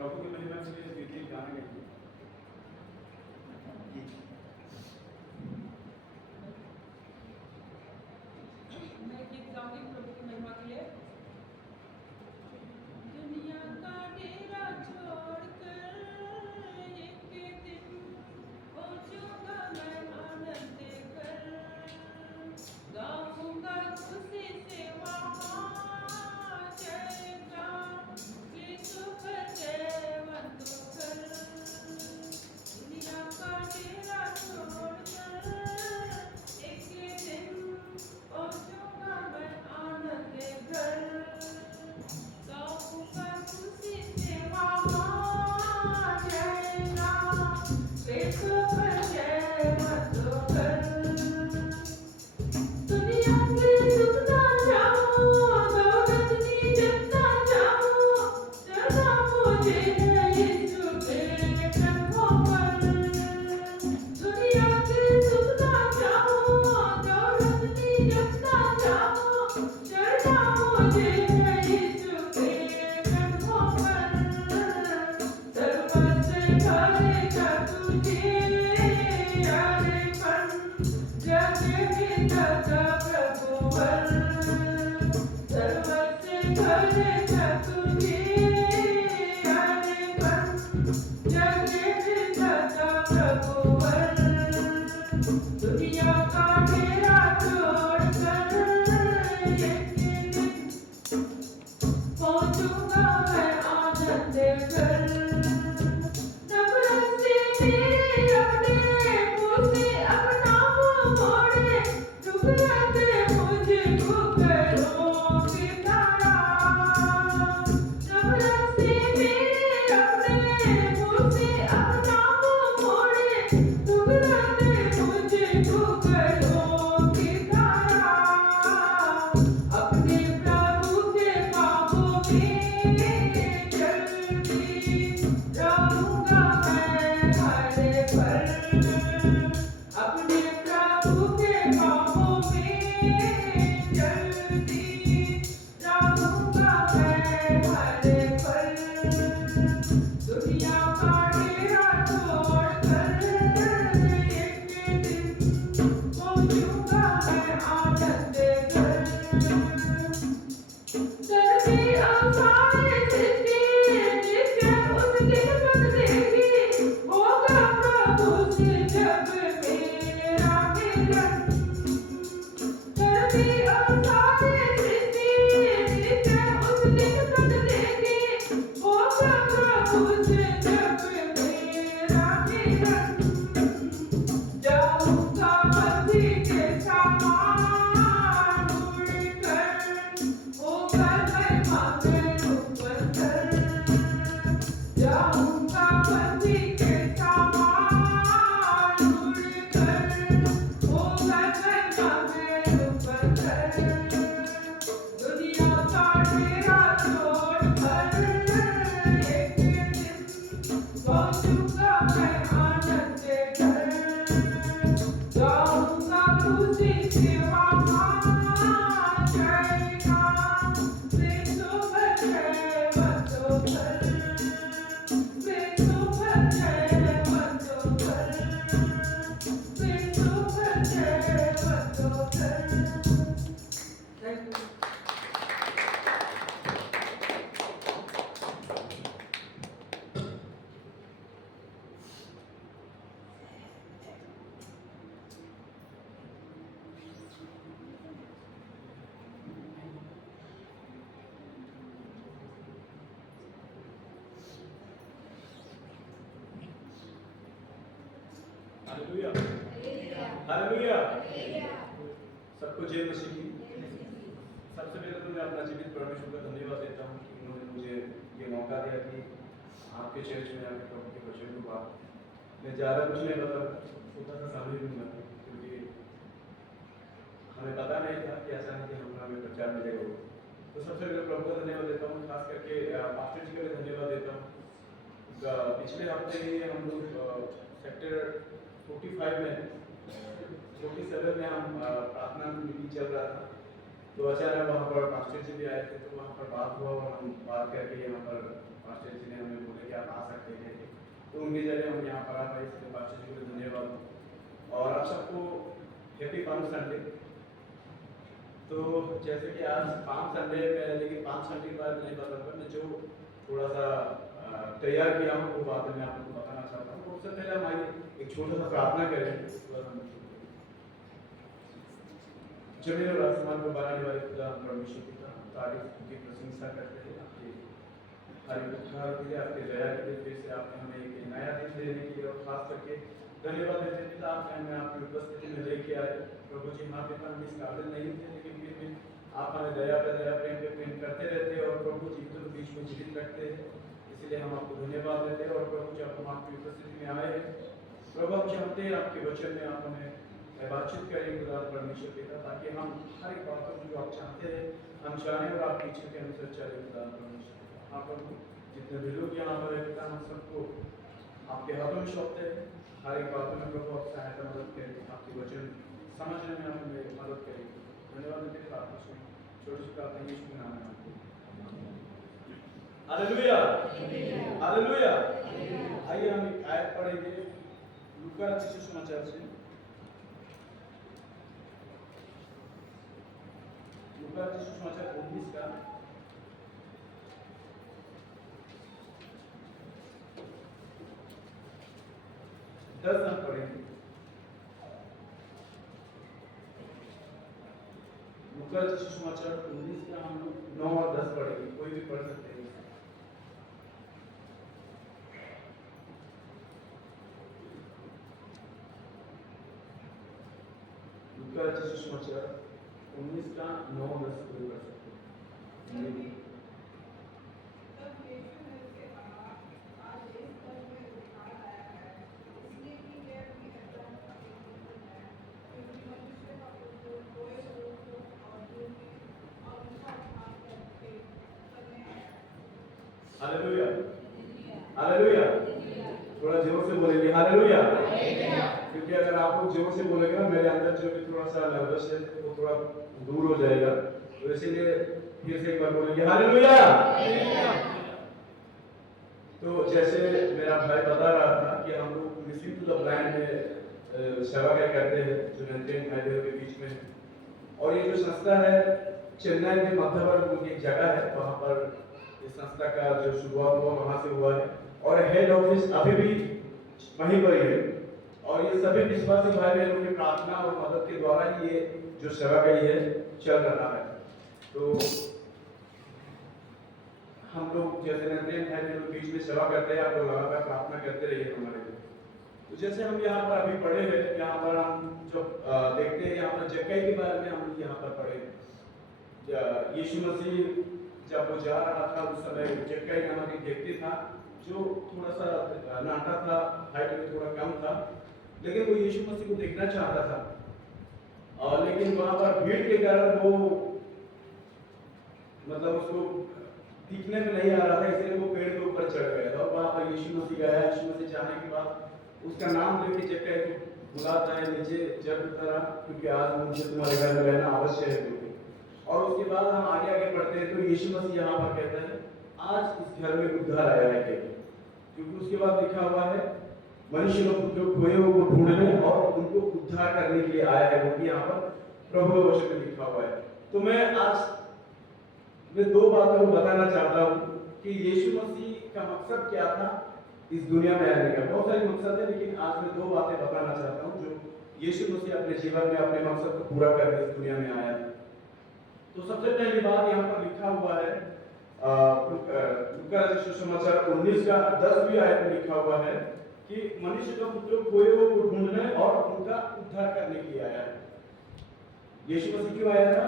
प्रभु की महिमा के लिए दीदी गाना गाएंगे। मैं गीत गाऊंगी प्रभु की महिमा के लिए। दुनिया का डेरा छोड़कर एक दिन पहुंचूंगा मैं आनंद घर, गाऊंगा खुशी से वहाँ जयकार, यीशु का जयवंत कर। दुनिया का डेरा छोड़कर एक दिन पहुंचूंगा मैं आनंद घर, गाऊंगा खुशी से वहाँ जयकार, यीशु का जयवंत कर। दुनिया के सुख ना चाहो, दौलत की जगना चाहो, चलना मुझे यीशु के कदमों पर। दुनिया के सुख ना चाहो, दौलत की जगना चाहो, चलना मुझे यीशु के कदमों पर। सर्वस्व करेगा तुझे अर्पण, जग में दाता प्रभु वर। सर्वस्व करेगा तुझे अर्पण, जग में दाता प्रभु वर। दुनिया का डेरा छोड़कर एक दिन पहुंचूंगा मैं आनंद घर। नफरत से मेरे अपने मुँह से अपना मुँह मोड़े, ठुकराते मुझको पैरों की तारा। नफरत से मेरे अपने मुँह से अपना मुँह मोड़े, ठुकराते मुझको पैरों की तारा। अपने प्रभु के पापों में चलती रहूंगा मैं हरे पर। अपने प्रभु के पापों में चलती रहूंगा मैं हरे पर। दुनिया का डेरा छोड़कर एक दिन पहुंचूंगा मैं आनंद घर। सर्दी अवसाने सृष्टि नित्य उस दिन बदलेगी, होगा प्रभु से जब मेरा मिलन। सर्दी अवसाने सृष्टि नित्य उस दिन बदलेगी, होगा प्रभु से जब मेरा मिलन। जाऊंगा बंदी के समान उड़कर, होकर मैं मांगे ऊपर। जाऊंगा बंदी के समान उड़कर, होकर मैं मांगे ऊपर। दुनिया का डेरा छोड़कर एक दिन पहुंचूंगा मैं आनंद घर। गाऊंगा खुशी से वहाँ जयकार, यीशु का जयवंत कर। यीशु का जयवंत कर। यीशु का जयवंत कर। Thank you. Hallelujah hallelujah. सबको जय मसीह की। सबसे पहले तो मैं अपना जीवित परमेश्वर का धन्यवाद देता हूँ कि उन्होंने मुझे ये मौका दिया कि आपके चर्च में आके प्रभु के वचन को बात। मैं ज़्यादा कुछ नहीं बता, छोटा सा सामने दूंगा क्योंकि हमें पता नहीं था कि अचानक हमें प्रचार मिलेगा। तो सबसे पहले प्रभु का धन्यवाद देता हूँ, खास करके पास्टर जी का भी धन्यवाद देता हूँ। पिछले हफ्ते ही हम लोग सेक्टर 45 में 47 में हम प्रार्थना मीटिंग चल रहा था तो अचानक वहाँ पर पास्टर जी भी आए थे, तो वहाँ पर बात हुआ और हम बात करके यहाँ पर पास्टर जी ने हमें बोले कि आप आ सकते हैं, तो उनके जरिए हम यहाँ पर आ पाए। इसलिए पास्टर जी को धन्यवाद। और आप सबको हैप्पी पाम संडे। तो जैसे कि आज पाम संडे है, लेकिन पाम संडे के बाद नहीं बताऊंगा, मैं जो थोड़ा सा तैयार किया हूँ वो बातें मैं आपको बताना चाहता हूँ। उससे पहले हमारी एक छोटा सा प्रार्थना करें। जमीन और आसमान को बनाने वाले खुदा परमेश्वर पिता, तारीफ की प्रशंसा करते हैं आपके हर उपकार के लिए, आपके दया के लिए। फिर से आपने हमें एक नया दिन देने के लिए और खास करके धन्यवाद देते हैं पिता, आपने हमें आपकी उपस्थिति में लेके आए। प्रभु जी हाँ पिता, हम इस काबिल नहीं थे, लेकिन फिर भी आप हमें दया पे दया, प्रेम पे प्रेम करते रहते हैं और प्रभु जी तो बीच में जीवित रखते हैं। इसलिए हम आपको धन्यवाद देते हैं। और प्रभु जब हम आपकी उपस्थिति में आए हैं प्रभु, हम चाहते हैं आपके वचन में आप हमें बातचीत करें खुदा परमेश्वर पिता, ताकि हम हर एक बातों को जो आप चाहते हैं हम जाने और आपकी इच्छा के अनुसार चले खुदा परमेश्वर। हाँ प्रभु, जितने भी लोग यहाँ पर है पिता, हम सबको आपके हाथों में सौंपते हैं। हर एक बातों में प्रभु आप सहायता मदद करें, आपके वचन समझने में आप हमें मदद करें। धन्यवाद देते हैं आपको, छोटी सी प्रार्थना यीशु के नाम में आपको। Hallelujah, hallelujah. आइए हम एक आयत पढ़ेंगे लूका रचित सुसमाचार से। लूका रचित सुसमाचार 19 का 10 हम पढ़ेंगे। लूका रचित सुसमाचार 19 का हम 9 और 10 पढ़ेंगे, कोई भी पढ़ सकते हैं। लूका रचित सुसमाचार 19 का 9 और 10 कोई पढ़ सकते हैं। Hallelujah, hallelujah. थोड़ा जोर से बोलेंगे हालेलुया, क्योंकि अगर आप लोग जोर से बोलेंगे ना, मेरे अंदर जो भी थोड़ा सा नर्वस है वो थोड़ा दूर हो जाएगा। तो इसीलिए फिर से एक बार बोलेंगे हालेलुया। तो जैसे मेरा भाई बता रहा था कि हम लोग मिसिंग टू द ब्रांड में सेवा करते हैं, जो नेत्रहीन भाइयों के बीच में। और ये जो संस्था है चेन्नई में मध्यवर्ग की एक जगह है, वहाँ पर इस संस्था का जो शुरुआत हुआ वहाँ से हुआ है और हेड ऑफिस अभी भी वहीं पर ही है। और ये सभी विश्वासी भाई बहनों की प्रार्थना और मदद के द्वारा ही ये जो सेवा का है चल रहा है। तो हम लोग जैसे नेत्रहीन भाई बहनों के बीच में सेवा करते हैं, आप लोग लगातार प्रार्थना करते रहिए हमारे लिए। तो जैसे हम यहाँ पर अभी पढ़े हैं, यहाँ पर हम जब देखते हैं यहाँ पर जक्कई के बारे में हम यहाँ पर पढ़े। यीशु मसीह जब वो जा रहा था उस समय जक्कई नामक एक व्यक्ति था जो थोड़ा सा नाटा था, हाइट में थोड़ा कम था, लेकिन वो यीशु मसीह को देखना चाहता था। और लेकिन वहाँ पर भीड़ के कारण वो मतलब उसको दिखने में नहीं आ रहा था, इसलिए वो पेड़ के ऊपर चढ़ गया था। और वहाँ पर यीशु मसीह गया। यीशु मसीह जाने के बाद उसका नाम लेके जक्कई को बुलाता है नीचे, जब उतरा क्योंकि आज मुझे तुम्हारे घर में रहना अवश्य है। और उसके बाद हम आगे आगे बढ़ते हैं तो यीशु मसीह यहाँ पर कहता है आज इस घर में उद्धार आया है क्या? क्योंकि उसके बाद लिखा हुआ है मनुष्य लोग जो खोए हुए को ढूंढने और उनको उद्धार करने के लिए आया है, वो भी यहाँ पर प्रभु के वचन में लिखा हुआ है। तो मैं आज दो बातों को बताना चाहता हूँ कि यीशु मसीह का मकसद क्या था इस दुनिया में आने का। बहुत सारे मकसद है, लेकिन आज मैं दो बातें बताना चाहता हूँ जो यीशु मसीह अपने जीवन में अपने मकसद को पूरा करने इस दुनिया में आया है। तो सबसे पहली बात यहाँ पर लिखा हुआ है लूका रचित सुसमाचार 19 का 10वीं आयत में लिखा हुआ है कि मनुष्य का पुत्र खोए हुए को ढूंढने और उनका उद्धार करने के लिए आया है। यीशु मसीह क्यों आया था?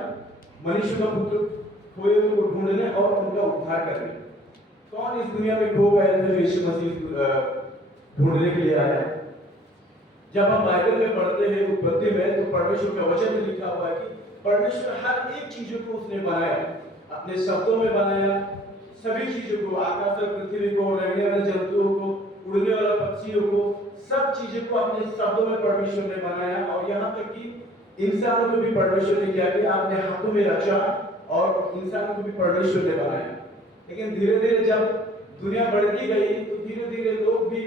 मनुष्य का पुत्र खोए हुए को ढूंढने और उनका उद्धार करने। कौन इस दुनिया में खो गए थे जो यीशु मसीह ढूंढने के लिए आया? जब हम बाइबल में पढ़ते हैं उत्पत्ति में, तो परमेश्वर का वचन में लिखा हुआ है कि परमेश्वर हर एक चीजों को उसने बनाया, अपने शब्दों में बनाया। सभी चीजों को, आकाश और पृथ्वी को, रहने वाले जंतुओं को, उड़ने वाले पक्षियों को, सब चीजों को अपने शब्दों में परमेश्वर ने बनाया। और यहाँ तक कि इंसानों को भी परमेश्वर ने क्या किया, अपने हाथों में रचा और इंसानों को भी परमेश्वर ने बनाया। लेकिन धीरे धीरे जब दुनिया बढ़ती गई तो धीरे धीरे लोग भी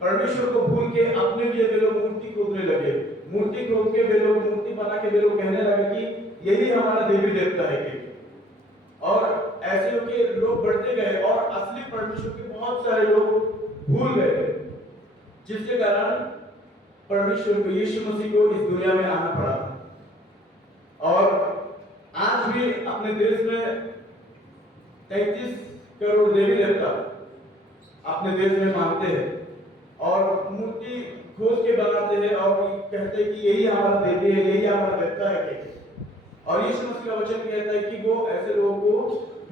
परमेश्वर को भूल के अपने लिए वे लोग मूर्ति खोदने लगे। मूर्ति खोद के वे लोग, मूर्ति बना के वे लोग कहने लगे कि यही हमारा देवी देवता है कि, और ऐसे होके लोग बढ़ते गए और असली परमेश्वर के बहुत सारे लोग भूल गए, जिसके कारण परमेश्वर को, यीशु मसीह को इस दुनिया में आना पड़ा। और आज भी अपने देश में 33 करोड़ देवी देवता अपने देश में मानते हैं और मूर्ति खोज के बनाते हैं और कहते हैं कि यही हमारा देवी है, यही हमारा देवता है। और यीशु मसीह का वचन कहता है कि वो ऐसे लोगों को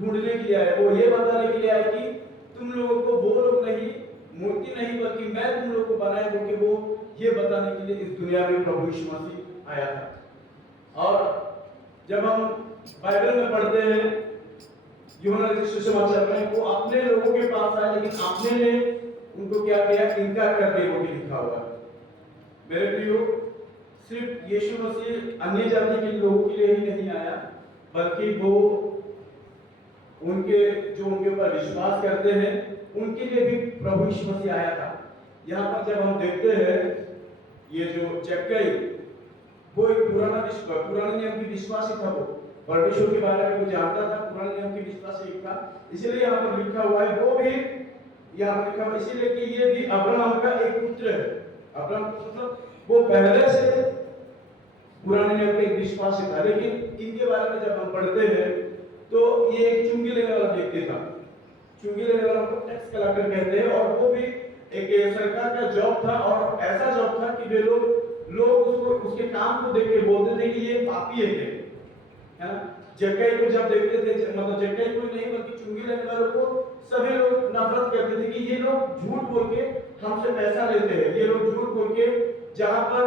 ढूंढने के लिए आए, वो ये बताने के लिए आए कि तुम लोगों को वो लोग नहीं, मूर्ति नहीं, बल्कि मैं तुम लोगों को बनाया हूं, कि वो ये बताने के लिए इस दुनिया में प्रभु यीशु मसीह आया था। और जब हम बाइबल में पढ़ते हैं यूहन्ना के सुसमाचार में, वो अपने लोगों के पास आए लेकिन आपने ने उनको क्या किया, इनकार कर दिया, वो भी लिखा हुआ है। मेरे प्रियो, सिर्फ यीशु मसीह अन्य जाति के लोगों के लिए ही नहीं आया, बल्कि वो उनके जो उनके ऊपर विश्वास करते हैं उनके लिए भी प्रभु यीशु मसीह आया था। यहाँ पर जब हम देखते हैं ये जो जक्कई, वो एक पुराने नियम की विश्वासी था, वो परमेश्वर के बारे में वो जानता था, पुराने नियम की विश्वासी एक था। इसलिए यहाँ पर लिखा हुआ है, वो भी यहाँ पर लिखा हुआ इसीलिए कि ये भी अब्राहम का एक पुत्र है। अब्राहम मतलब वो पहले से पुराने नियम का एक विश्वासी था, लेकिन इनके बारे में जब हम पढ़ते हैं तो ये एक चुंगी लेने वाला व्यक्ति था। चुंगी लेने वाला को टैक्स कलेक्टर कहते हैं, और वो भी एक सरकार का जॉब था, और ऐसा जॉब था कि वे लोग उसको, उसके काम को देख के बोलते थे कि ये पापी है ना। जक्कई को जब देखते थे, मतलब जक्कई को नहीं बल्कि चुंगी लेने वालों को सभी लोग नफरत करते थे कि ये लोग झूठ बोल के हमसे पैसा लेते हैं, ये लोग झूठ बोल के जहां पर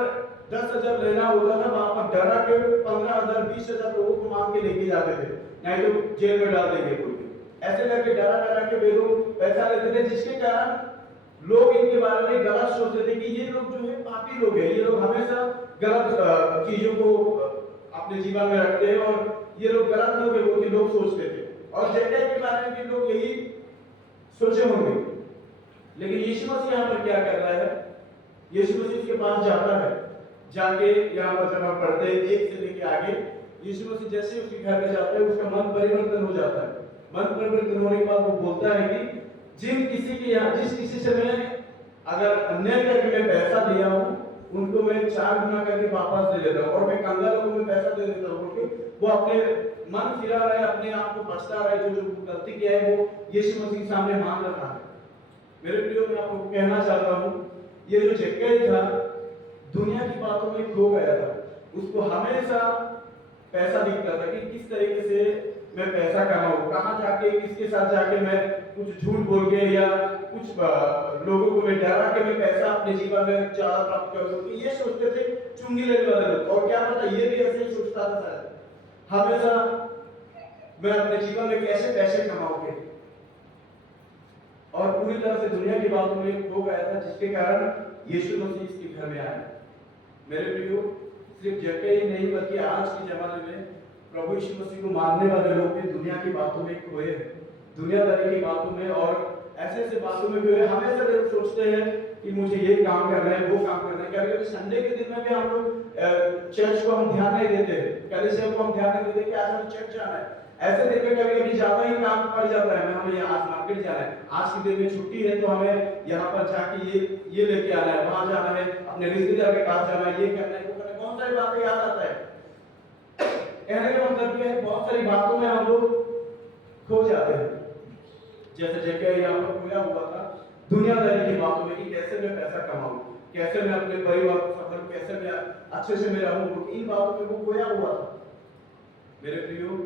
10,000 लेना होता था वहां पर डरा के 15,000 20,000 लोगों को मांग के लेके जाते थे, नहीं तो जेल में डाल देंगे कोई। ऐसे करके डरा के वे लोग पैसा लेते थे, जिसके कारण लोग इनके बारे में गलत सोचते थे कि ये लोग जो है पापी लोग हैं, ये लोग हमेशा गलत चीजों को अपने जीवन में रखते हैं और ये लोग गलत लोग हैं, वो लोग सोचते थे। और जक्कई के बारे में भी लोग यही सोचे होंगे। लेकिन यीशु मसीह यहाँ पर क्या कर रहा है, यीशु मसीह के पास जाता है, जाके यहाँ पर जब हम पढ़ते हैं 1 से लेके आगे, यीशु मसीह जैसे उसके घर में जाता है उसका मन परिवर्तन हो जाता है। मन परिवर्तन होने के बाद वो बोलता है कि जिस किसी से मैं अगर अन्याय करके मैं पैसा दिया हूँ उनको मैं 4 गुना करके वापस दे देता हूँ, और मैं कंगाल लोगों को पैसा दे देता हूँ, क्योंकि वो अपने मन फिरा रहा है, अपने आप को पछता रहा है, जो गलती किया है वो यीशु मसीह के सामने मान रहा है। मेरे प्रियो, मैं आपको कहना चाहता हूँ, ये जो जक्कई था दुनिया की बातों में खो गया था। उसको हमेशा पैसा दिखता था कि किस तरीके से मैं पैसा कमाऊं, कहां जाके किसके साथ जाके मैं कुछ झूठ बोल के या कुछ लोगों को मैं डरा के मैं पैसा अपने जीवन में ज्यादा प्राप्त करूं। ये सोचते थे चुंगी लेने वाले लोग, और क्या पता ये भी ऐसे ही सोचता था हमेशा, मैं अपने जीवन में कैसे पैसे कमाऊंगे, और पूरी तरह से दुनिया की बातों में खो गया था, जिसके कारण यीशु मसीह इसके घर में आया। मेरे प्रियो, सिर्फ जक्कई नहीं बल्कि आज के जमाने में प्रभु यीशु मसीह को मानने वाले लोग भी दुनिया की बातों में खोए हैं, दुनियादारी की बातों में और ऐसे बातों में खोए। हमेशा लोग सोचते हैं कि मुझे ये काम करना है, वो काम करना है। कभी-कभी संडे के दिन में भी हम लोग चर्च को हम ध्यान नहीं देते, कलीसिया को हम ध्यान नहीं देते कि आज हमें चर्च जाना है। ऐसे दिन में कभी-कभी ज्यादा ही काम पड़ जाता है, हमें आज मार्केट जाना है, आज के दिन में छुट्टी है तो हमें यहाँ पर जाके ये लेके आना है, वहां जाना है, अपने रिश्तेदार के पास जाना है, ये करना है, वो करना है, बहुत सारी बातें याद आता है। कहने का मतलब यह है, बहुत सारी बातों में हम लोग खो जाते हैं। जैसे जक्कई यहाँ पर खोया हुआ था दुनियादारी की बातों में कि कैसे मैं पैसा कमाऊं, कैसे मैं अपने परिवार को संभालूं, कैसे मैं अच्छे से मैं रहूं, इन बातों में वो खोया हुआ था। मेरे प्रियो,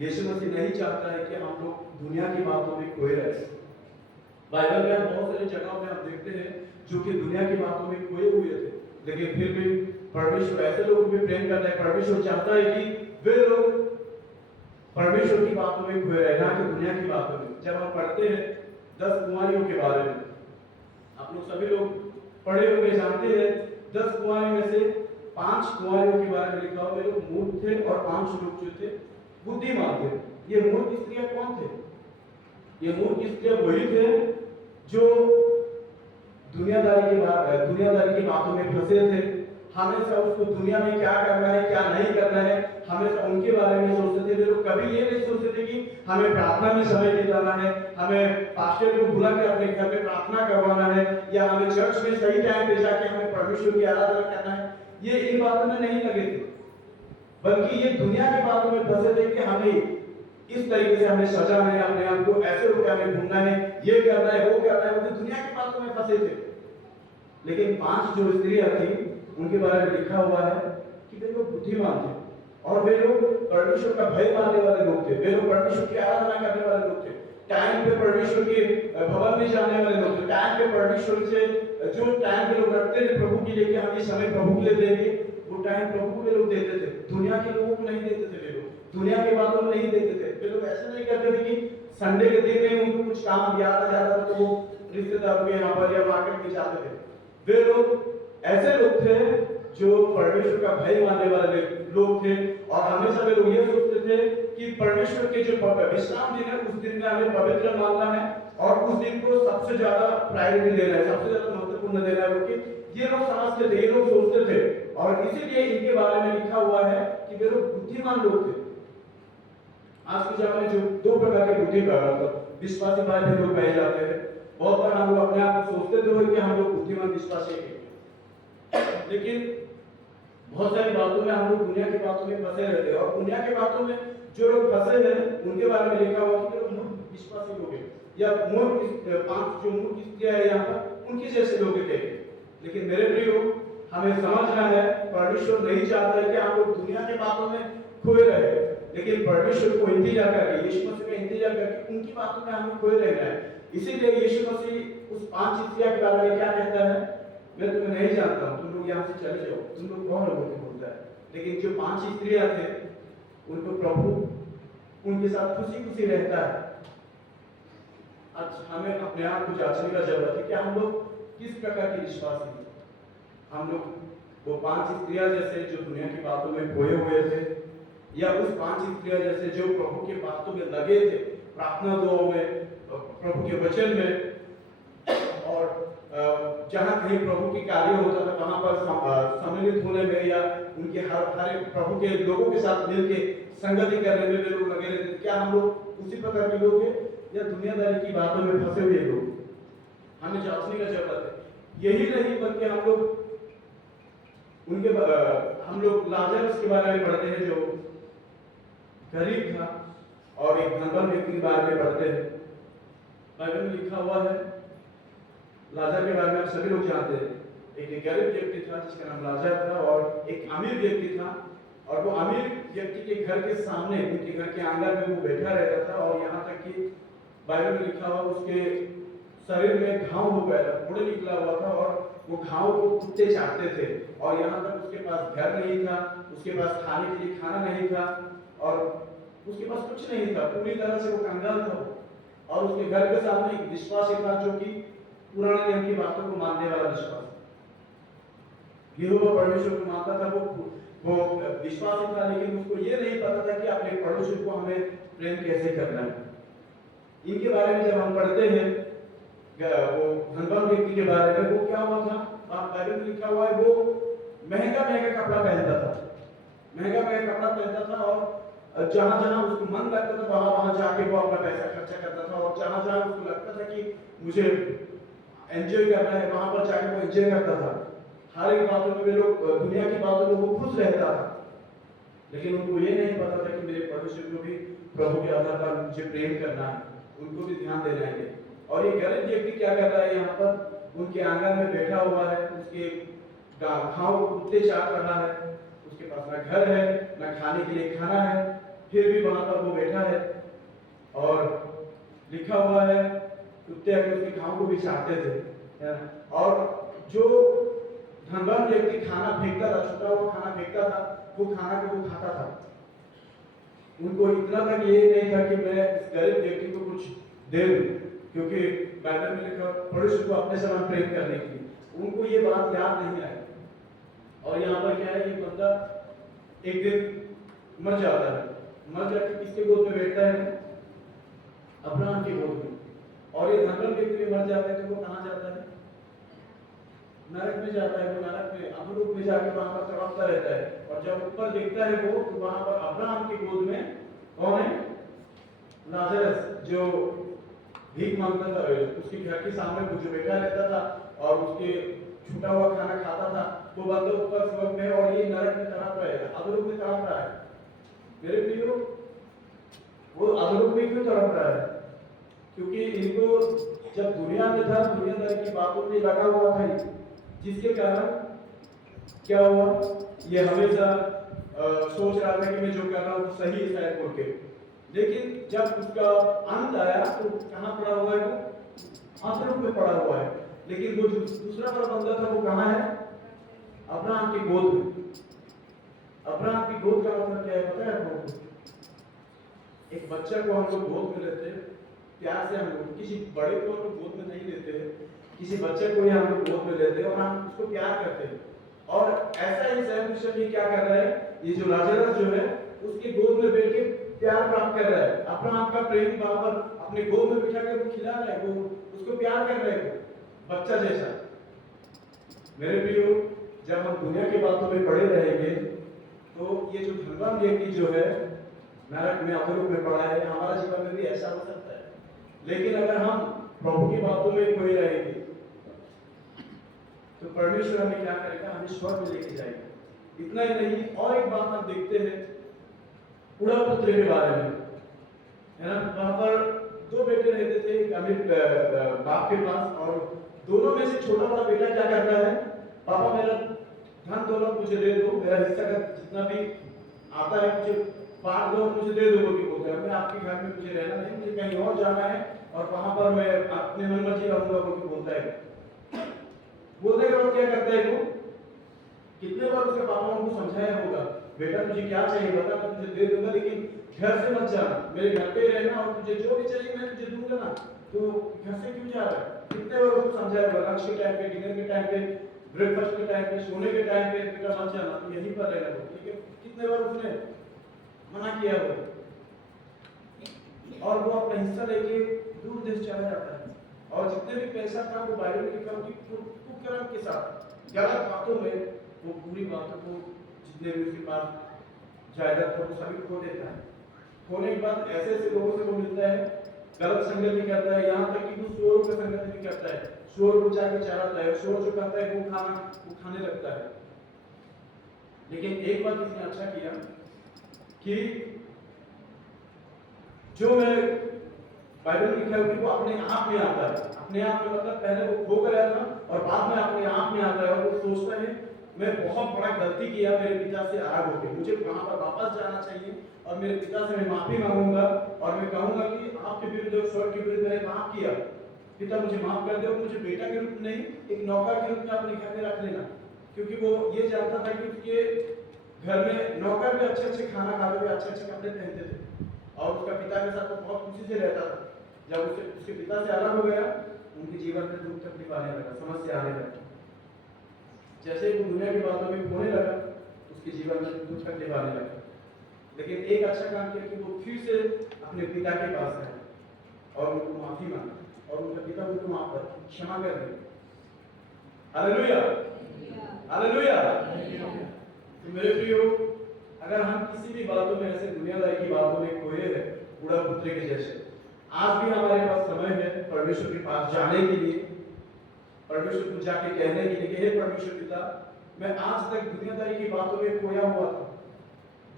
यीशु मसीह नहीं चाहता है कि हम लोग दुनिया की बातों में खोए रहे। बाइबल में बहुत सारी जगहों में हम देखते हैं जो कि दुनिया की बातों में खोए हुए थे, लेकिन फिर भी परमेश्वर ऐसे लोगों को भी प्रेम करता है। परमेश्वर चाहता है कि वे लोग परमेश्वर की बातों में खोए रहे, ना कि दुनिया की बातों में। जब हम पढ़ते हैं 10 कुंवारियों के बारे में, आप लोग सभी लोग पढ़े हुए जानते हैं, 10 कुंवारी में से 5 कुंवारियों के बारे में लिखा हुआ, वे लोग मूर्ख थे और 5 लोग जो थे बुद्धिमान थे। ये मूर्ख स्त्रियां कौन थे? ये मूर्ख स्त्रियां वही थे जो दुनियादारी की बातों में फंसे थे। हमेशा उसको दुनिया में क्या करना है क्या नहीं करना है हमेशा उनके बारे में सोचते थे। वे लोग कभी ये नहीं सोचते थे कि हमें प्रार्थना में समय बिताना है, हमें पास्टर को बुला के अपने घर में प्रार्थना करवाना है, या हमें चर्च में सही टाइम पे जाके हमें परमेश्वर की आराधना करना है। ये इन बातों में नहीं लगे थे, बल्कि ये दुनिया की बातों में फंसे थे कि हमें इस तरीके से हमें सजाना है, अपने आप को ऐसे होकर हमें घूमना है, ये करना है, वो करना है। वो दुनिया की बातों में फंसे थे। लेकिन 5 जो स्त्रियां थी उनके बारे में लिखा हुआ है कि वे लोग बुद्धिमान थे और वे लोग परमेश्वर का भय मानने वाले लोग थे। वे लोग परमेश्वर की आराधना करने वाले लोग थे। टाइम पे परमेश्वर के भवन में जाने वाले लोग थे। टाइम पे परमेश्वर से जो टाइम पे लोग रखते थे प्रभु के लिए कि हम ये समय प्रभु के लिए देंगे, वो टाइम प्रभु को वे लोग देते थे। दुनिया के लोगों को नहीं देते थे। वे लोग दुनिया की बातों में नहीं देते थे। वे लोग ऐसे नहीं करते थे कि संडे के दिन में उनको कुछ काम याद आ जाता था तो वो रिश्तेदारों के यहाँ पर या मार्केट में जाते थे। वे लोग ऐसे लोग थे जो परमेश्वर का भय मानने वाले लोग थे और हमेशा वे लोग ये सोचते थे कि परमेश्वर के जो विश्राम दिन है उस दिन में हमें पवित्र मानना है और उस दिन को सबसे ज्यादा प्रायोरिटी देना है, सबसे ज्यादा महत्वपूर्ण देना है। क्योंकि ये लोग समझते थे, ये लोग सोचते थे और इसीलिए इनके बारे में लिखा हुआ है कि वे लोग बुद्धिमान लोग थे। आज के जमाने में जो 2 प्रकार के बुद्धि विश्वासी भाई बहन लोग पाए जाते हैं। बहुत बार हम लोग अपने आप को सोचते तो कि हम लोग बुद्धिमान विश्वासी हैं, लेकिन बहुत सारी बातों में हम लोग दुनिया की बातों में फंसे रहते हैं और दुनिया की बातों में जो लोग फंसे हैं उनके बारे में लिखा हुआ कि वे मूर्ख विश्वासी लोग हैं या मूर्ख 5 जो मूर्ख स्त्रियां हैं यहाँ पर उनके जैसे लोग थे। लेकिन मेरे प्रियो, हमें समझना है परमेश्वर नहीं चाहता है कि हम लोग दुनिया की बातों में खोए रहे, लेकिन परमेश्वर को इंतजार करके, यीशु मसीह का इंतजार करके उनकी बातों में हमें खोए रहना है। इसीलिए यीशु मसीह उस 5 स्त्रियां के बारे में क्या कहता है? मैं तुम्हें नहीं जानता हूं, तुम लोग यहाँ से चले जाओ, तुम लोग कौन हो बोलता है। लेकिन जो 5 स्त्रियां थे उनको प्रभु उनके साथ खुशी खुशी रहता है। आज हमें अपने आप को जांचने का जरूरत है कि हम लोग किस प्रकार के विश्वासी हैं। हम लोग वो 5 स्त्रियां जैसे जो दुनिया की बातों में खोए हुए थे, या उस 5 स्त्रियां जैसे जो प्रभु के बातों में लगे थे, प्रार्थना दुआओं में, प्रभु के वचन में, और जहाँ कहीं प्रभु की कार्य होता था वहां पर सम्मिलित होने में या उनके हर प्रभु के लोगों के साथ मिलकर संगति करने में वे लोग लगे रहते। क्या हम लोग उसी प्रकार के लोग हैं या दुनियादारी की बातों में फंसे हुए लोग? हमें जांचने का जरूरत है। यही नहीं बल्कि हम लोग लाजरस के बारे में पढ़ते हैं जो गरीब था, और एक धनवान व्यक्ति के बारे में पढ़ते हैं। बाइबल में लिखा हुआ है, लाजर के बारे में आप सभी लोग जानते हैं। एक गरीब व्यक्ति था जिसका नाम लाजर था और एक अमीर व्यक्ति था, और वो अमीर व्यक्ति के घर के सामने, उनके घर के आंगन में वो बैठा रहता था। और यहाँ तक कि बाइबल में लिखा हुआ उसके शरीर में घाव हो गया था, फोड़ा निकला हुआ था और वो घाव को कुत्ते चाटते थे। और यहाँ तक उसके पास घर नहीं था, उसके पास खाने के लिए खाना नहीं था और उसके पास कुछ नहीं था, पूरी तरह से वो कंगाल था। और उसके घर के सामने एक विश्वासी था जो कि पुराने नियम की बातों को मानने वाला विश्वास, यहोवा परमेश्वर को मानता था। वो विश्वासी था, लेकिन उसको ये नहीं पता था कि अपने पड़ोसी को हमें प्रेम कैसे करना है। इनके बारे में जब हम पढ़ते हैं वो धनवान व्यक्ति के बारे में, वो क्या हुआ था, बाइबल में लिखा हुआ है, वो महंगा महंगा कपड़ा पहनता था, महंगा महंगा कपड़ा पहनता था और जहां जहां उसको मन लगता था वहां वहां जाके वो अपना पैसा खर्चा करता था। और जहां जहां उसको लगता था कि मुझे एंजॉय करना है वहां पर जाके वो एंजॉय करता था। हर एक बातों में वे लोग, दुनिया की बातों में वो खुश रहता था, लेकिन उनको ये नहीं पता था कि मेरे पड़ोसी को भी प्रभु के आधार पर मुझे प्रेम करना है, उनको भी ध्यान देना है। और ये गरीब व्यक्ति क्या कर रहा है, यहाँ पर उनके आंगन में बैठा हुआ है, उसके घाव को कुत्ते चाट रहा है, उसके पास ना घर है ना खाने के लिए खाना है, फिर भी वहां पर वो बैठा है। और लिखा हुआ है कुत्ते आके उसके घाव को भी चाटते थे। और जो धनवान व्यक्ति खाना फेंकता था, छुटा हुआ खाना फेंकता था, वो खाना को वो खाता था। उनको इतना तक ये नहीं था कि मैं इस गरीब व्यक्ति को कुछ दे दूं, क्योंकि बाइबल में लिखा पड़ोसी को अपने समान प्रेम करने की, उनको ये बात याद नहीं आई। और यहाँ पर क्या है, ये बंदा एक दिन मर जाता है। मर जाके किसके गोद में बैठता है? अब्राहम के गोद में। और ये धर्म व्यक्ति मर जाता है तो वो कहाँ जाता है? नरक में जाता है। वो नरक में अधोलोक में जाके वहां पर तड़पता रहता है। और जब ऊपर देखता है वो, तो वहां पर अब्राहम के गोद में कौन है? लाजरस, जो भीख मांगता था, उसके घर के सामने वो जो बैठा रहता था और उसके छूटा हुआ खाना खाता था, वो बंदा ऊपर स्वर्ग में, और ये नरक में तड़प रहा है, अधोलोक में तड़प रहा है। मेरे प्रियो, वो अधोलोक में क्यों तड़प रहा है? क्योंकि इनको जब दुनिया में था, दुनियादारी की बातों में लगा हुआ था, जिसके कारण क्या हुआ, ये हमेशा सोच रहा था कि मैं जो कर रहा हूँ सही है शायद बोल के। लेकिन जब उसका अंत आया तो कहाँ पड़ा हुआ है? वो अधोलोक में पड़ा हुआ है। लेकिन वो जो दूसरा वाला बंदा था वो कहाँ है? अब्राहम की गोद में। अब्राहम की गोद का मतलब क्या है पता है आपको? एक बच्चा को हम लोग गोद में लेते हैं, प्यार से हम लोग, किसी बड़े को हम लोग गोद में नहीं लेते हैं, किसी बच्चे को ही हम लोग गोद में लेते हैं और हम उसको प्यार करते हैं। और ऐसा ही सेम क्वेश्चन ये क्या कर रहा है, ये जो लाजरस जो है उसके गोद में बैठ के प्यार प्राप्त कर रहा है। अब्राहम का प्रेम वहां पर अपने गोद में बिठा कर वो खिला रहा है, वो उसको प्यार कर रहा है बच्चा जैसा। मेरे प्रियो, जब हम दुनिया की बातों में पड़े रहेंगे तो ये जो धनवान व्यक्ति जो है नरक में, अधोलोक में पड़ा है, हमारा जीवन में भी ऐसा हो सकता है। लेकिन अगर हम प्रभु की बातों में खोए रहेंगे तो परमेश्वर हमें क्या करेगा? हमें स्वर्ग में लेके जाएगा। इतना ही नहीं, और एक बात हम देखते हैं उड़ा पुत्र के बारे में, है ना। वहां पर दो बेटे रहते थे, एक अमीर बाप के पास, और दोनों में से छोटा वाला बेटा क्या करता है? पापा मेरा धन दौलत मुझे दे दो, मेरा हिस्सा का जितना भी आता है मुझे बांट दो, मुझे दे दो बोल बोलते हैं। मैं आपके घर में मुझे रहना नहीं, मुझे कहीं और जाना है और वहां पर मैं अपने मन मर्जी रहूंगा बोल बोलता है। बोलने के बाद क्या करता है वो? कितने बार उसके पापा उनको समझाया होगा, बेटा तुझे क्या चाहिए बता, मैं तुझे दे दूंगा, लेकिन घर से मत जाना, मेरे घर पे रहना, और तुझे जो भी चाहिए मैं तुझे दूंगा ना, तो घर से क्यों जा रहा है? कितने बार उसको समझाया होगा, लंच के टाइम पे, डिनर के टाइम पे, ब्रेकफास्ट के टाइम पे, सोने के टाइम पे, बेटा मत जाना, तो यहीं पर रहना। लेकिन कितने बार उसने मना किया हो, और वो अपना हिस्सा लेके दूर देश चला जाता है। और जितने भी पैसा था वो बाइबल में लिखा कि कुकर्म के साथ, गलत बातों में वो पूरी बातों को, जितने भी उसके पास जायदाद था वो सभी खो देता है। खोने के बाद ऐसे ऐसे लोगों से वो मिलता है, गलत संगत भी करता है, यहाँ तक कि वो चोरों का संगत भी करता है, चोर को जाके चराता है, चोर जो करता है वो खाने लगता है। लेकिन एक बात इसने अच्छा किया कि जो मैं बाइबल में लिखा है कि वो अपने आप में आता है। अपने आप में मतलब पहले वो खो गया था और बाद में अपने आप में आता है, और वो सोचता है मैं बहुत बड़ा गलती किया मेरे पिता से अलग होकर, मुझे वहां पर वापस जाना चाहिए और मेरे पिता से मैं माफी मांगूंगा और मैं कहूंगा कि आपके विरुद्ध, स्वर्ग के विरुद्ध मैंने पाप किया, पिता मुझे माफ कर दो, मुझे बेटा के रूप में नहीं एक नौकर के रूप में अपने घर में रख लेना। क्योंकि वो ये जानता था कि उसके घर में नौकर भी अच्छे अच्छे खाना खाते थे, अच्छे अच्छे कपड़े पहनते थे, और उसका पिता के साथ तो बहुत खुशी से रहता था। जब उसके पिता से अलग हो गया, उनके जीवन में दुख तकलीफ आने लगा, समस्या आने लगी। जैसे वो दुनिया की बातों में खोने लगा, उसके जीवन में दुख तकलीफ आने लगा। लेकिन एक अच्छा काम किया कि वो फिर से अपने पिता के पास आए और उनको माफी मांगा, और उनका पिता उनको माफ कर, क्षमा कर दिया। Hallelujah, hallelujah. तो मेरे प्रियो, अगर हम किसी भी बातों में ऐसे दुनियादारी की बातों में खोए हैं, उड़ा पुत्र के जैसे, आज भी हमारे पास समय है परमेश्वर के पास जाने के लिए, परमेश्वर को जाके कहने के लिए, हे परमेश्वर पिता, मैं आज तक दुनियादारी की बातों में खोया हुआ था,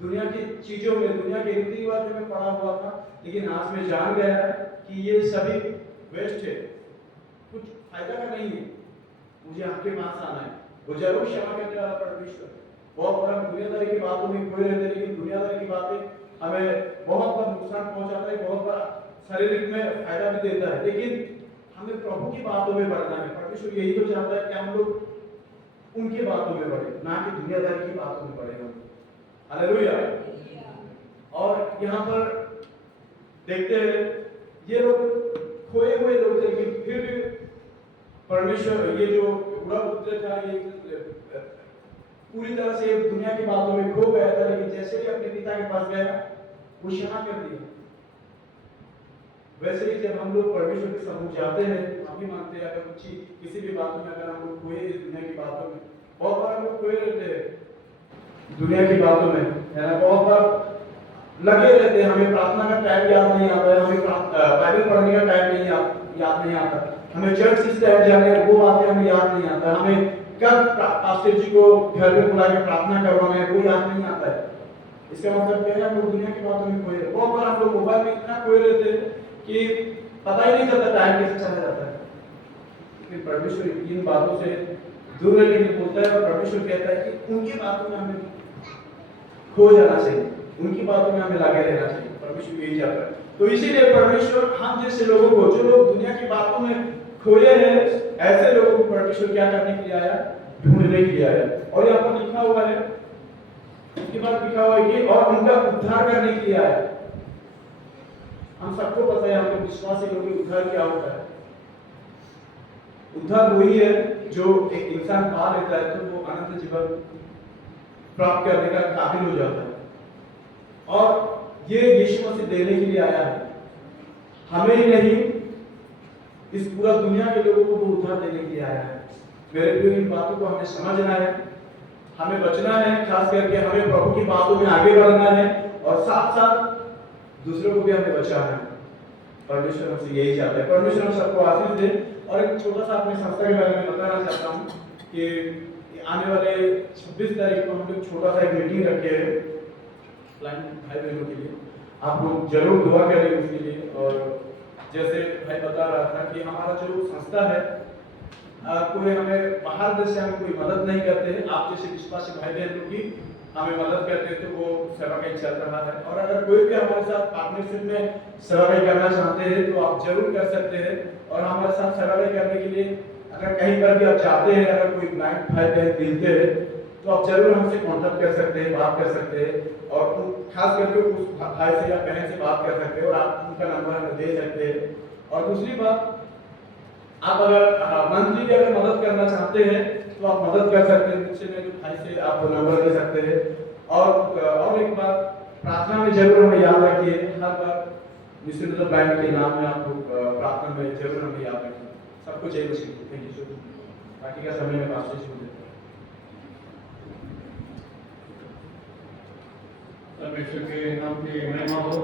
दुनिया की चीजों में, दुनिया के रीति रिवाजों में पड़ा हुआ था, लेकिन आज मैं जान गया कि ये सभी वेस्ट है, कुछ फायदा का नहीं है, मुझे आपके पास आना है। वो जरूर क्षमा करने वाला परमेश्वर। बहुत बार हम दुनियादारी की बातों में खोए रहते हैं, लेकिन दुनियादारी की बातें हमें बहुत बार नुकसान पहुंचाता है, बहुत बार शारीरिक में फायदा भी देता है, लेकिन हमें प्रभु की बातों में बढ़ना है। परमेश्वर यही तो चाहता है कि हम लोग उनकी बातों में बढ़े, ना कि दुनियादारी की बातों में बढ़े। हालेलुया। और यहाँ पर देखते हैं ये लोग खोए हुए लोग थे, लेकिन फिर भी परमेश्वर, ये जो बुरा पुत्र था, ये पूरी तरह से दुनिया की बातों में खो गया था, लेकिन जैसे ही अपने पिता के पास गया वो क्षमा कर दिया। वैसे ही जब हम लोग परमेश्वर के सम्मुख जाते हैं, हम भी मानते हैं अगर कुछ किसी भी बातों में अगर हम लोग खोए इस दुनिया की बातों में, बहुत बार हम लोग खोए रहते हैं दुनिया की बातों में, है ना। बहुत बार लगे रहते हैं, हमें प्रार्थना का टाइम याद नहीं आता है, हमें बाइबल पढ़ने का टाइम नहीं याद नहीं आता, हमें चर्च किस टाइम जाने हैं वो बातें हमें याद नहीं आता, हमें कब पास्टर जी को घर में बुला के प्रार्थना करवाना है वो याद नहीं आता है। इसका मतलब क्या है, हम लोग दुनिया की बातों में खोए। बहुत बार हम लोग मोबाइल में इतना खोए रहते हैं कि पता ही नहीं चलता टाइम कैसे चला जाता है। लेकिन परमेश्वर इन बातों से दूर रहने के लिए बोलता है, और परमेश्वर कहता है कि उनकी बातों में हमें खो जाना चाहिए, उनकी बातों में हमें लगे रहना चाहिए। परमेश्वर यही चाहता है। तो इसीलिए परमेश्वर हम जैसे लोगों को, जो लोग दुनिया की बातों में खोए हैं, ऐसे लोगों को परमेश्वर क्या करने के लिए आया, ढूंढने के लिए आया। और यहाँ पर लिखा हुआ है, उसके बाद लिखा हुआ है कि और उनका उद्धार करने के लिए आया। हम सबको पता है, हम लोग विश्वासी लोगों के उद्धार क्या होता है। उद्धार वही है जो एक इंसान पा लेता है तो वो अनंत जीवन प्राप्त करने का काबिल हो जाता है। और ये यीशु मसीह देने के लिए आया है, हमें ही नहीं इस पूरा दुनिया के लोगों को वो उद्धार देने के लिए आया है। मेरे प्रिय, इन बातों को हमें समझना है, हमें बचना है, खास करके हमें प्रभु की बातों में आगे बढ़ना है, और साथ साथ दूसरों को भी हमें बचाना है। परमेश्वर हमसे यही चाहता है। परमेश्वर हम सबको आशीष दे। और एक छोटा सा अपने संस्था के बारे में बताना चाहता हूँ कि आने वाले 26 तारीख को हम लोग छोटा सा एक मीटिंग रखे हैं भाई बहनों के लिए। आप लोग जरूर दुआ करें उसके लिए। और जैसे भाई बता रहा था कि हमारा जो संस्था है, कोई हमें बाहर देश से हमें कोई मदद नहीं करते हैं, आप जैसे विश्वासी भाई बहन लोग भी हमें मदद करते हैं, तो वो सेवा कार्य चल रहा है। और अगर कोई भी हमारे साथ पार्टनरशिप में सेवा कार्य करना चाहते हैं तो आप जरूर कर सकते हैं। और हमारे साथ सेवा कार्य करने के लिए अगर कहीं पर भी आप चाहते हैं, अगर कोई ब्लाइंड भाई बहन मिलते हैं तो आप जरूर हमसे कांटेक्ट कर सकते हैं, बात कर सकते हैं, और खास करके उस भाई से या बहन से बात कर सकते हैं, और आप उनका नंबर हमें दे सकते हैं। और दूसरी बात, आप अगर मंथली भी अगर मदद करना चाहते हैं तो आप मदद कर सकते हैं मुझसे, मेरे भाई से आप नंबर ले सकते हैं। और एक बात, प्रार्थना में जरूर हमें याद रखिए, हर बार मिशन द बैंक के नाम में आप प्रार्थना में जरूर हमें याद रखिए। सबको जय मसीह। Thank you so much. बाकी का समय में पास्टर जी को देता हूं। परमेश्वर के नाम की महिमा हो।